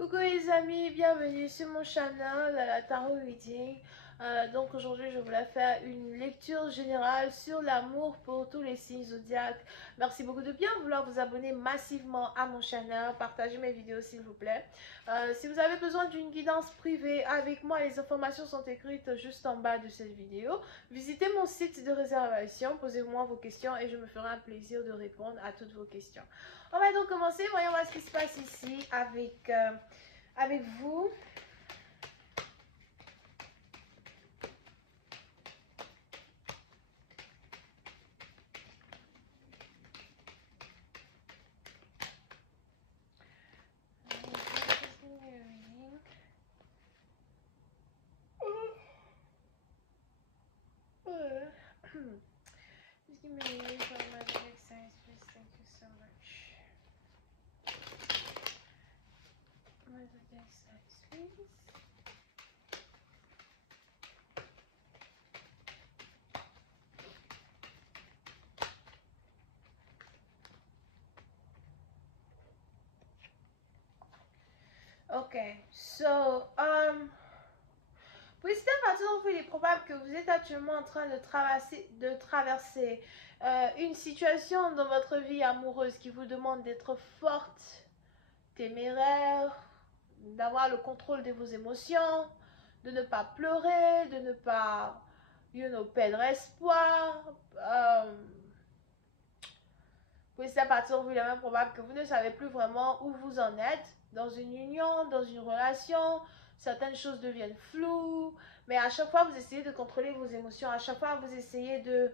Coucou les amis, bienvenue sur mon channel la Tarot Reading. Donc aujourd'hui je voulais faire une lecture générale sur l'amour pour tous les signes zodiaques. Merci beaucoup de bien vouloir vous abonner massivement à mon channel, partagez mes vidéos s'il vous plaît. Si vous avez besoin d'une guidance privée avec moi, les informations sont écrites juste en bas de cette vidéo. Visitez mon site de réservation, posez-moi vos questions et je me ferai un plaisir de répondre à toutes vos questions. On va donc commencer, voyons voir ce qui se passe ici avec vous. Just give me a reading for my next signs, please. Thank you so much. My next signs, please. Okay, so oui, c'est à partir d'où il est probable que vous êtes actuellement en train de traverser une situation dans votre vie amoureuse qui vous demande d'être forte, téméraire, d'avoir le contrôle de vos émotions, de ne pas pleurer, de ne pas, perdre espoir. Oui, c'est à partir d'où il est même probable que vous ne savez plus vraiment où vous en êtes dans une union, dans une relation. Certaines choses deviennent floues, mais à chaque fois vous essayez de contrôler vos émotions, à chaque fois vous essayez de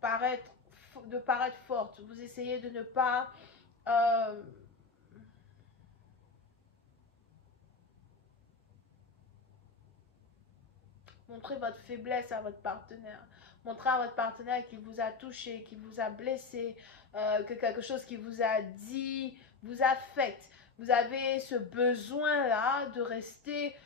paraître forte, vous essayez de ne pas montrer votre faiblesse à votre partenaire. Montrer à votre partenaire qu'il vous a touché, qu'il vous a blessé, que quelque chose qu'il vous a dit vous affecte. Vous avez ce besoin-là de rester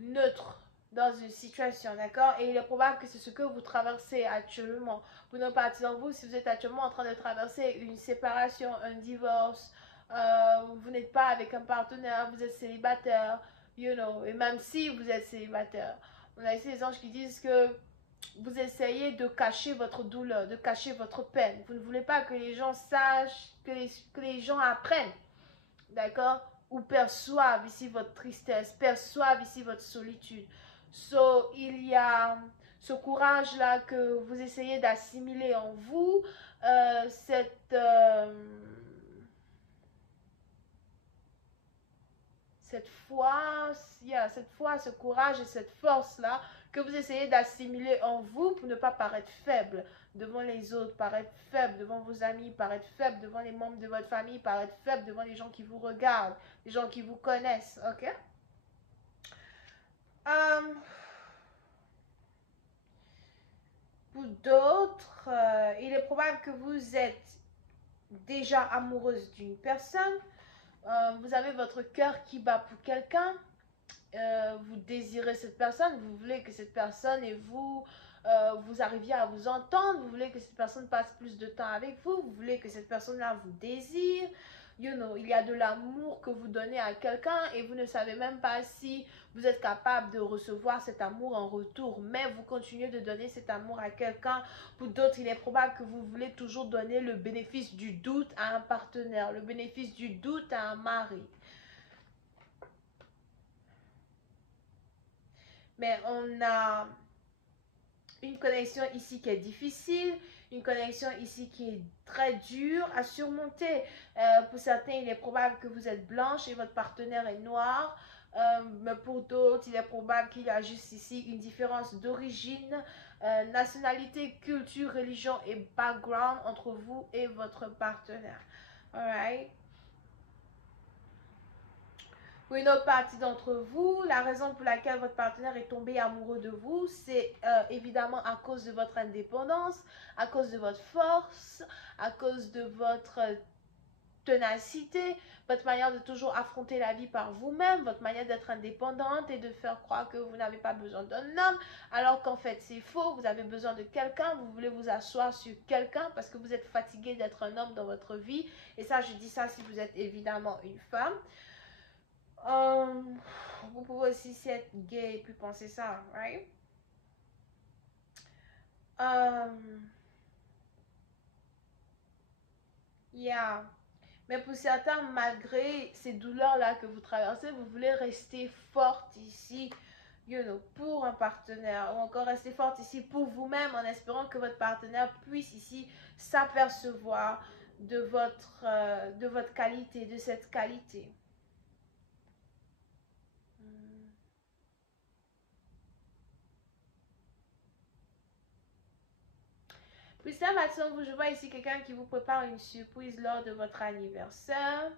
neutre dans une situation, d'accord? Et il est probable que c'est ce que vous traversez actuellement. Pour ne pas dans vous, si vous êtes actuellement en train de traverser une séparation, un divorce, vous n'êtes pas avec un partenaire, vous êtes célibataire, et même si vous êtes célibataire, on a ici les anges qui disent que vous essayez de cacher votre douleur, de cacher votre peine. Vous ne voulez pas que les gens sachent, que les gens apprennent, d'accord? Ou perçoivent ici votre tristesse, perçoivent ici votre solitude. So, il y a ce courage-là que vous essayez d'assimiler en vous, cette foi, ce courage et cette force-là que vous essayez d'assimiler en vous pour ne pas paraître faible devant les autres, paraître faible devant vos amis, paraître faible devant les membres de votre famille, paraître faible devant les gens qui vous regardent, les gens qui vous connaissent, ok? Pour d'autres, il est probable que vous êtes déjà amoureuse d'une personne, vous avez votre cœur qui bat pour quelqu'un, vous désirez cette personne, vous voulez que cette personne et vous, vous arriviez à vous entendre, vous voulez que cette personne passe plus de temps avec vous, vous voulez que cette personne-là vous désire, il y a de l'amour que vous donnez à quelqu'un et vous ne savez même pas si vous êtes capable de recevoir cet amour en retour, mais vous continuez de donner cet amour à quelqu'un. Pour d'autres, il est probable que vous voulez toujours donner le bénéfice du doute à un partenaire, le bénéfice du doute à un mari. Mais on a une connexion ici qui est difficile, une connexion ici qui est très dure à surmonter. Pour certains, il est probable que vous êtes blanche et votre partenaire est noir. Mais pour d'autres, il est probable qu'il y a juste ici une différence d'origine, nationalité, culture, religion et background entre vous et votre partenaire. Alright? Pour une autre partie d'entre vous, la raison pour laquelle votre partenaire est tombé amoureux de vous, c'est évidemment à cause de votre indépendance, à cause de votre force, à cause de votre ténacité, votre manière de toujours affronter la vie par vous-même, votre manière d'être indépendante et de faire croire que vous n'avez pas besoin d'un homme, alors qu'en fait c'est faux, vous avez besoin de quelqu'un, vous voulez vous asseoir sur quelqu'un parce que vous êtes fatigué d'être un homme dans votre vie, et ça je dis ça si vous êtes évidemment une femme. Vous pouvez aussi être gay et puis penser ça, right? Yeah. Mais pour certains, malgré ces douleurs-là que vous traversez, vous voulez rester forte ici, pour un partenaire, ou encore rester forte ici pour vous-même, en espérant que votre partenaire puisse ici s'apercevoir de votre qualité, de cette qualité. Puis ça, maintenant, je vois ici quelqu'un qui vous prépare une surprise lors de votre anniversaire.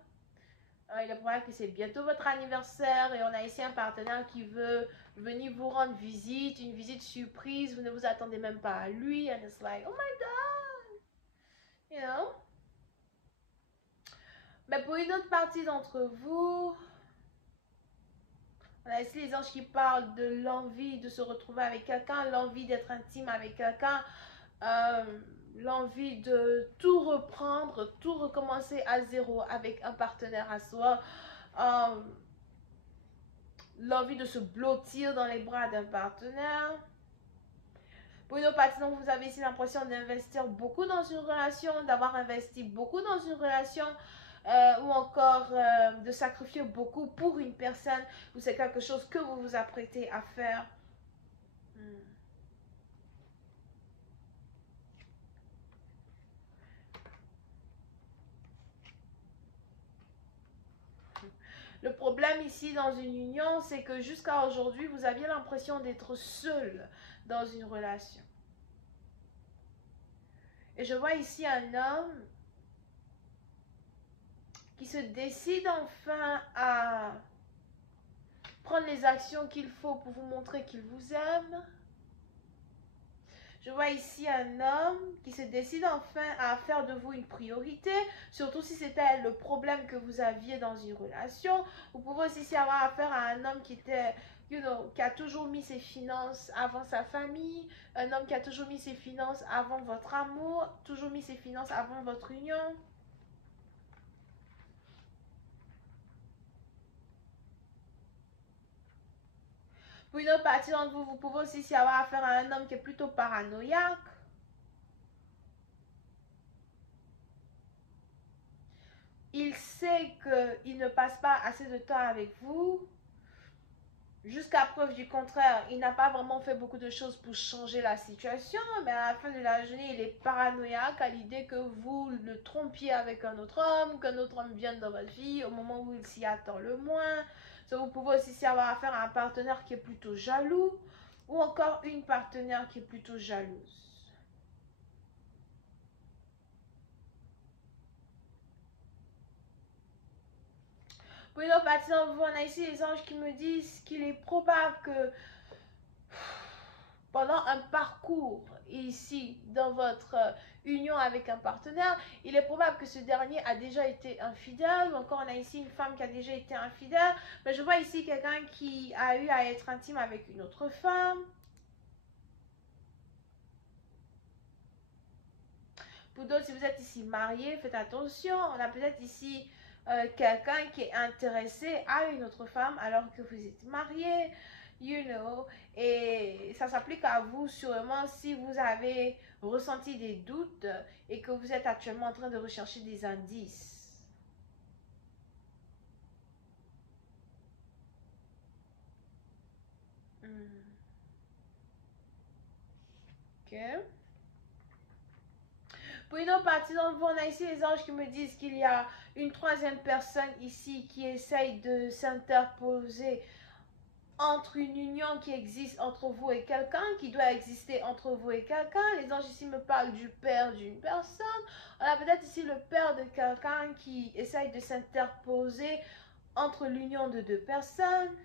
Il est probable que c'est bientôt votre anniversaire et on a ici un partenaire qui veut venir vous rendre visite, une visite surprise. Vous ne vous attendez même pas à lui. And it's like, oh my God, you know. Mais pour une autre partie d'entre vous, on a ici les anges qui parlent de l'envie de se retrouver avec quelqu'un, l'envie d'être intime avec quelqu'un, l'envie de tout reprendre, tout recommencer à zéro avec un partenaire à soi. L'envie de se blottir dans les bras d'un partenaire. Pour une autre partie, donc, vous avez ici l'impression d'investir beaucoup dans une relation, d'avoir investi beaucoup dans une relation, ou encore de sacrifier beaucoup pour une personne, ou c'est quelque chose que vous vous apprêtez à faire. Le problème ici dans une union, c'est que jusqu'à aujourd'hui, vous aviez l'impression d'être seul dans une relation. Et je vois ici un homme qui se décide enfin à prendre les actions qu'il faut pour vous montrer qu'il vous aime. Je vois ici un homme qui se décide enfin à faire de vous une priorité, surtout si c'était le problème que vous aviez dans une relation. Vous pouvez aussi avoir affaire à un homme qui était, qui a toujours mis ses finances avant sa famille, un homme qui a toujours mis ses finances avant votre amour, toujours mis ses finances avant votre union. Pour une autre partie d'entre vous, vous pouvez aussi avoir affaire à un homme qui est plutôt paranoïaque. Il sait qu'il ne passe pas assez de temps avec vous. Jusqu'à preuve du contraire, il n'a pas vraiment fait beaucoup de choses pour changer la situation, mais à la fin de la journée, il est paranoïaque à l'idée que vous le trompiez avec un autre homme, qu'un autre homme vienne dans votre vie au moment où il s'y attend le moins. So, vous pouvez aussi avoir affaire à un partenaire qui est plutôt jaloux, ou encore une partenaire qui est plutôt jalouse. Pour une autre partie d'entre vous, on a ici les anges qui me disent qu'il est probable que pendant un parcours ici dans votre union avec un partenaire, il est probable que ce dernier a déjà été infidèle, ou encore on a ici une femme qui a déjà été infidèle, mais je vois ici quelqu'un qui a eu à être intime avec une autre femme. Pour d'autres, si vous êtes ici marié, faites attention, on a peut-être ici quelqu'un qui est intéressé à une autre femme alors que vous êtes marié, et ça s'applique à vous sûrement si vous avez ressenti des doutes et que vous êtes actuellement en train de rechercher des indices. Ok. Pour une autre partie d'entre vous, on a ici les anges qui me disent qu'il y a une troisième personne ici qui essaye de s'interposer entre une union qui existe entre vous et quelqu'un, qui doit exister entre vous et quelqu'un. Les anges ici me parlent du père d'une personne. On a peut-être ici le père de quelqu'un qui essaye de s'interposer entre l'union de deux personnes.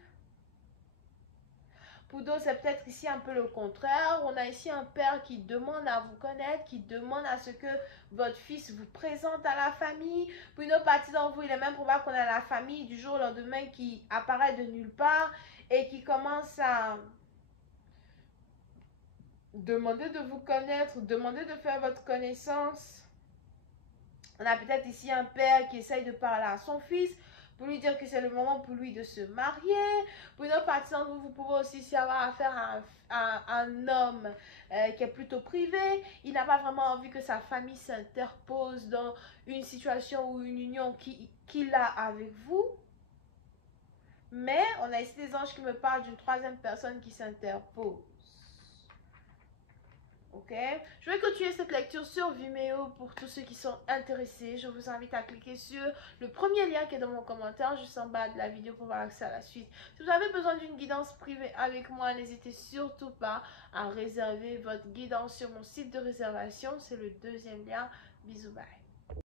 Pour d'autres, c'est peut-être ici un peu le contraire. On a ici un père qui demande à vous connaître, qui demande à ce que votre fils vous présente à la famille. Pour une autre partie d'entre vous, il est même probable qu'on a la famille du jour au lendemain qui apparaît de nulle part et qui commence à demander de vous connaître, demander de faire votre connaissance. On a peut-être ici un père qui essaye de parler à son fils pour lui dire que c'est le moment pour lui de se marier. Pour une autre partie d'entre vous, vous pouvez aussi avoir affaire à un homme qui est plutôt privé. Il n'a pas vraiment envie que sa famille s'interpose dans une situation ou une union qu'il a avec vous. Mais on a ici des anges qui me parlent d'une troisième personne qui s'interpose. Ok, je vais continuer cette lecture sur Vimeo pour tous ceux qui sont intéressés. Je vous invite à cliquer sur le premier lien qui est dans mon commentaire juste en bas de la vidéo pour avoir accès à la suite. Si vous avez besoin d'une guidance privée avec moi, n'hésitez surtout pas à réserver votre guidance sur mon site de réservation. C'est le deuxième lien. Bisous, bye.